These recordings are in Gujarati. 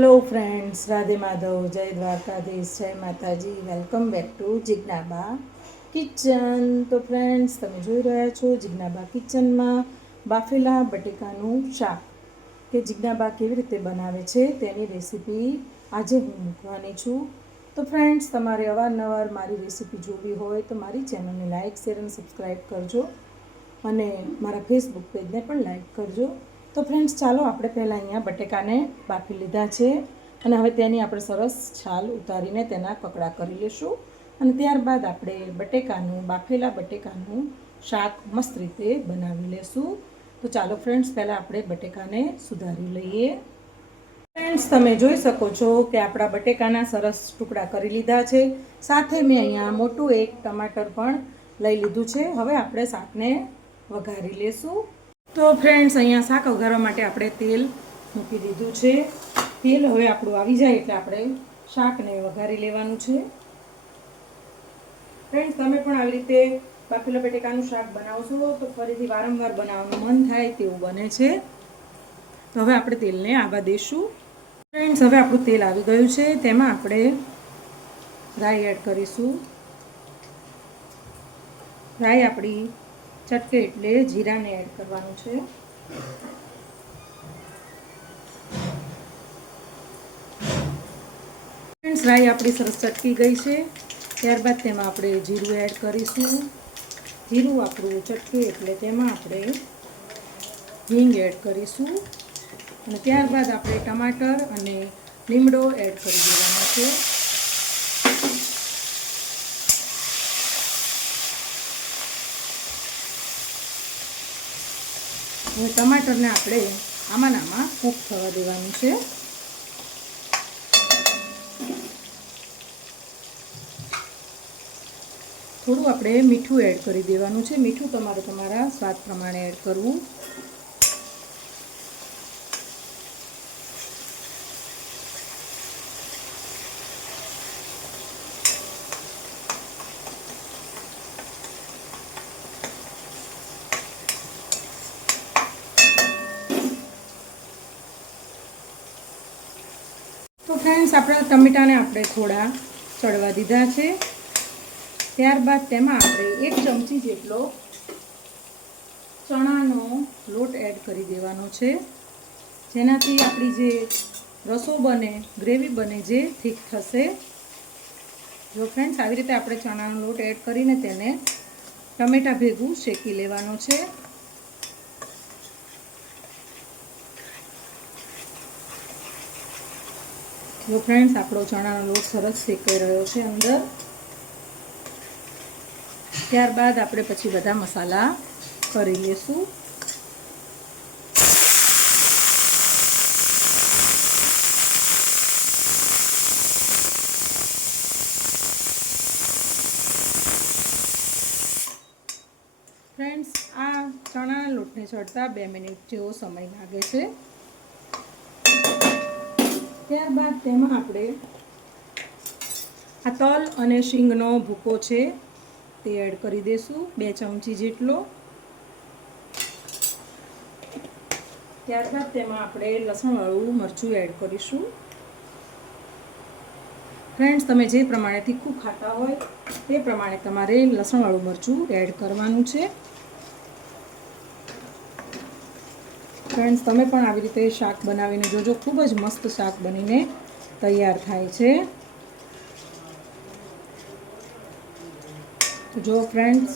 हेलो फ्रेंड्स, राधे माधव, जय द्वारकाधीश, जय माताजी। Welcome back to Jignaba kitchen. તો ફ્રેન્ડ્સ, તમે જોઈ રહ્યા છો જિજ્ઞાબા કિચનમાં બાફેલા બટેકાનું શાક કે જિજ્ઞાબા કેવી રીતે બનાવે છે તેની રેસીપી આજે હું મૂકવાની છું। તો ફ્રેન્ડ્સ, તમારે અવારનવાર મારી રેસીપી જોવી હોય તો મારી ચેનલને લાઇક, શેર અને સબસ્ક્રાઈબ કરજો અને મારા ફેસબુક પેજને પણ લાઇક કરજો। તો ફ્રેન્ડ્સ, ચાલો આપણે પહેલાં અહીંયા બટેકાને બાફી લીધા છે અને હવે તેની આપણે સરસ છાલ ઉતારીને તેના કકડા કરી લઈશું અને ત્યારબાદ આપણે બાફેલા બટેકાનું શાક મસ્ત રીતે બનાવી લેશું। તો ચાલો ફ્રેન્ડ્સ, પહેલાં આપણે બટેકાને સુધારી લઈએ। ફ્રેન્ડ્સ, તમે જોઈ શકો છો કે આપણા બટેકાના સરસ ટુકડા કરી લીધા છે, સાથે મેં અહીંયા મોટું એક ટમાટર પણ લઈ લીધું છે। હવે આપણે શાકને વઘારી લેશું। તો ફ્રેન્ડ્સ, અહીંયા શાક વઘારવા માટે આપણે તેલ મૂકી દીધું છે। તેલ હવે આપણું આવી જાય એટલે આપણે શાકને વઘારી લેવાનું છે। ફ્રેન્ડ્સ, તમે પણ આવી રીતે બાફેલા બટેકાનું શાક બનાવશો તો ફરીથી વારંવાર બનાવવાનું મન થાય તેવું બને છે। તો હવે આપણે તેલને આવવા દઈશું। ફ્રેન્ડ્સ, હવે આપણું તેલ આવી ગયું છે, તેમાં આપણે રાઈ એડ કરીશું। રાઈ આપણી ચટકે એટલે જીરાને એડ કરવાનું છે। ફ્રેન્ડ્સ, રાઈ આપણી સરસ ચટકી ગઈ છે, ત્યારબાદ તેમાં આપણે જીરું એડ કરીશું। જીરું આપણું ચટકે એટલે તેમાં આપણે હિંગ એડ કરીશું અને ત્યારબાદ આપણે ટમાટર અને લીમડો એડ કરી દેવાનો છે। હવે ટમાટરને આપણે આમાં કૂક થવા દેવાનું છે। થોડું આપણે મીઠું એડ કરી દેવાનું છે। મીઠું તમારે તમારા સ્વાદ પ્રમાણે એડ કરવું। તો ફ્રેન્ડ્સ, આપણા ટમેટાને આપણે થોડા ચડવા દીધા છે। ત્યારબાદ તેમાં આપણે 1 ચમચી જેટલો ચણાનો લોટ એડ કરી દેવાનો છે, જેનાથી આપણી જે રસો બને, ગ્રેવી બને, જે થીક થશે। જો ફ્રેન્ડ્સ, આવી રીતે આપણે ચણાનો લોટ એડ કરીને તેને ટમેટા ભેગું શેકી લેવાનો છે। જો ફ્રેન્ડ્સ, આપણો ચણાનો લોટ સરસ શેકાઈ રહ્યો છે અંદર। ત્યારબાદ આપણે પછી બધા મસાલા કરી લઈશું। ફ્રેન્ડ્સ, આ ચણાના લોટને ચડતા 2 મિનિટ જેવો સમય લાગે છે। ત્યારબાદ તેમાં આપણે આ તલ અને શીંગનો ભૂકો છે તે એડ કરી દઈશું, 2 ચમચી જેટલો। ત્યારબાદ તેમાં આપણે લસણવાળું મરચું એડ કરીશું। ફ્રેન્ડ્સ, તમે જે પ્રમાણે તીખું ખાતા હોય તે પ્રમાણે તમારે લસણવાળું મરચું એડ કરવાનું છે। ફ્રેન્ડ્સ, તમે પણ આવી રીતે શાક બનાવીને જોજો, ખૂબ જ મસ્ત શાક બનીને તૈયાર થાય છે। જો ફ્રેન્ડ્સ,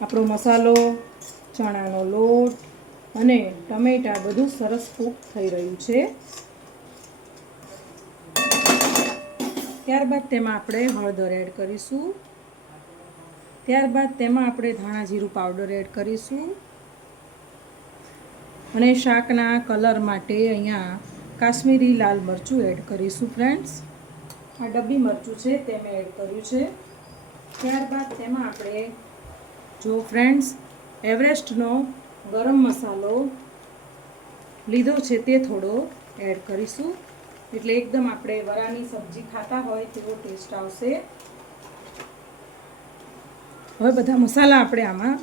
આપણો મસાલો, ચણાનો લોટ અને ટમેટાં બધું સરસ કૂક થઈ રહ્યું છે। ત્યારબાદ તેમાં આપણે હળદર એડ કરીશું। ત્યારબાદ તેમાં આપણે ધાણા જીરું પાવડર એડ કરીશું અને શાકના કલર માટે અહીંયા કાશ્મીરી લાલ મરચું એડ કરીશું। ફ્રેન્ડ્સ, આ ડબ્બી મરચું છે તે મેં એડ કર્યું છે। ત્યારબાદ તેમાં આપણે જો ફ્રેન્ડ્સ, એવરેસ્ટનો ગરમ મસાલો લીધો છે તે થોડો એડ કરીશું, એટલે એકદમ આપણે વરાની સબ્જી ખાતા હોય તેવો ટેસ્ટ આવશે। હવે બધા મસાલા આપણે આમાં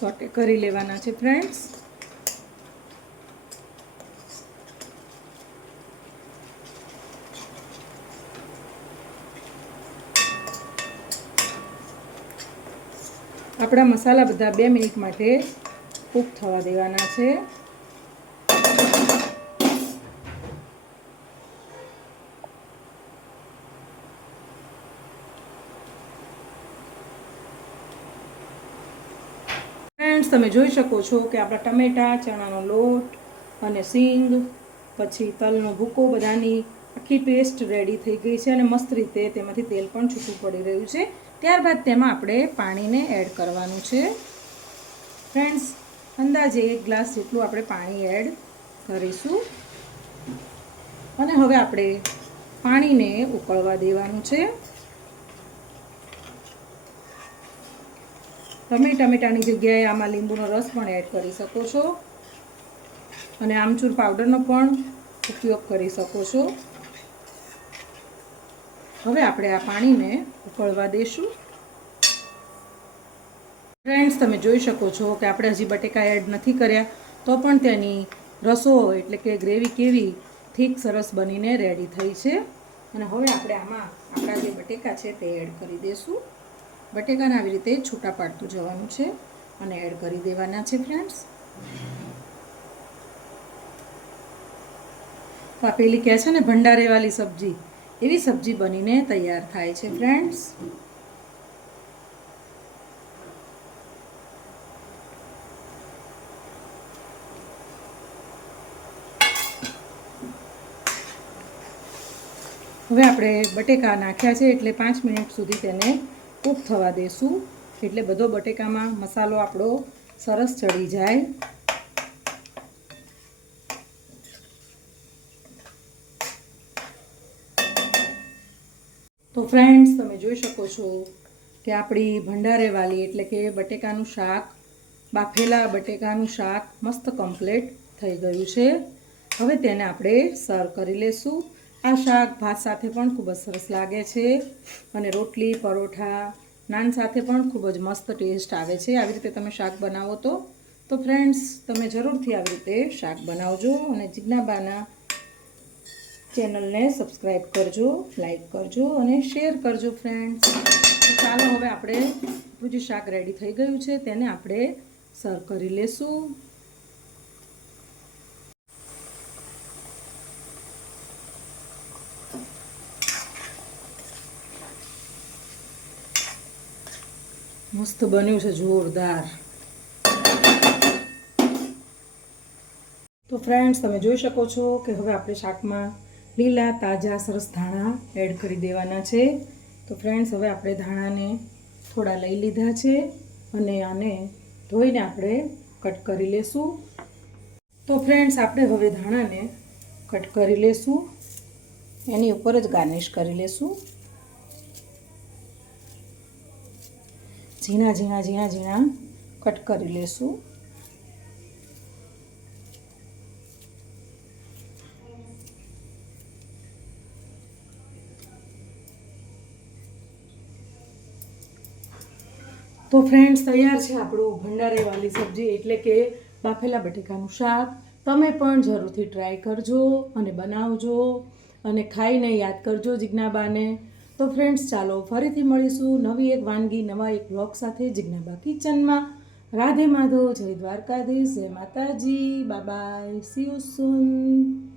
સોટે કરી લેવાના છે। ફ્રેન્ડ્સ, આપણા મસાલા બધા 2 મિનિટ માટે કૂક થવા દેવાના છે. ફ્રેન્ડ્સ, તમે જોઈ શકો છો કે આપણા ટમેટા, ચણાનો લોટ અને સિંગ, પછી તલનો ભૂકો બધાની આખી પેસ્ટ રેડી થઈ ગઈ છે અને મસ્ત રીતે તેમાંથી તેલ પણ છૂટું પડી રહ્યું છે. ત્યારબાદ તેમાં આપણે પાણીને એડ કરવાનું છે. ફ્રેન્ડ્સ, અંદાજે 1 ગ્લાસ જેટલું આપણે પાણી એડ કરીશું અને હવે આપણે પાણીને ઉકળવા દેવાનું છે. તમે ટમેટાની જગ્યાએ આમાં લીંબુનો રસ પણ એડ કરી શકો છો અને આમચૂર પાવડરનો પણ ઉપયોગ કરી શકો છો. હવે આપણે આ પાણીને ઉકળવા દઈશું. ફ્રેન્ડ્સ, તમે જોઈ શકો છો કે આપણે હજી બટેકા એડ નથી કર્યા તો પણ તેની રસો એટલે કે ગ્રેવી કેવી થીક સરસ બનીને રેડી થઈ છે. અને હવે આપણે આમાં આપણા જે બટેકા છે તે એડ કરી દઈશું. બટેકાને આવી રીતે છૂટા પાડતું જવાનું છે અને એડ કરી દેવાના છે. ફ્રેન્ડ્સ, તો આ પેલી કહે છે ને ભંડારેવાળી સબ્જી, એવી સબ્જી બનીને તૈયાર થાય છે. ફ્રેન્ડ્સ, હવે આપણે બટેકા નાખ્યા છે એટલે 5 મિનિટ સુધી તેને કૂક થવા દેશું, એટલે બધો બટેકામાં મસાલો આપણો સરસ ચડી જાય. તો ફ્રેન્ડ્સ, તમે જોઈ શકો છો કે આપણી ભંડારેવાળી એટલે કે બટેકાનું શાક, બાફેલા બટેકાનું શાક મસ્ત કમ્પ્લીટ થઈ ગયું છે. હવે તેને આપણે સર્વ કરી લેશું. આ શાક ભાત સાથે પણ ખૂબ જ સરસ લાગે છે અને રોટલી, પરોઠા, નાન સાથે પણ ખૂબ જ મસ્ત ટેસ્ટ આવે છે. આવી રીતે તમે શાક બનાવો તો ફ્રેન્ડ્સ, તમે જરૂરથી આવી રીતે શાક બનાવજો અને જિજ્ઞાબાના ચેનલને સબસ્ક્રાઈબ કરજો, લાઈક કરજો અને શેર કરજો. ફ્રેન્ડ્સ, તો ચાલો હવે આપણે આપણું જે શાક રેડી થઈ ગયું છે તેને આપણે સર્વ કરી લેશું. મસ્ત બન્યું છે, જોરદાર. તો ફ્રેન્ડ્સ, તમે જોઈ શકો છો કે હવે આપણે શાકમાં લીલા તાજા સરસ ધાણા એડ કરી દેવાના છે. તો ફ્રેન્ડ્સ, હવે આપણે ધાણાને થોડા લઈ લીધા છે અને આને ધોઈને આપણે કટ કરી લેશું. તો ફ્રેન્ડ્સ, આપણે હવે ધાણાને કટ કરી લેશું, એની ઉપર જ ગાર્નિશ કરી લેશું. ઝીણા ઝીણા ઝીણા ઝીણા કટ કરી લેશું. તો ફ્રેન્ડ્સ, તૈયાર છે આપણું ભંડારેવાળી સબ્જી એટલે કે બાફેલા બટેકાનું શાક. તમે પણ જરૂરથી ટ્રાય કરજો અને બનાવજો અને ખાઈને યાદ કરજો જિજ્ઞાબાને. તો ફ્રેન્ડ્સ, ચાલો ફરીથી મળીશું નવી એક વાનગી, નવા એક બ્લોગ સાથે જિજ્ઞાબા કિચનમાં. રાધે માધવ, જય દ્વારકાધીશ, જય માતાજી, bye bye, C you soon.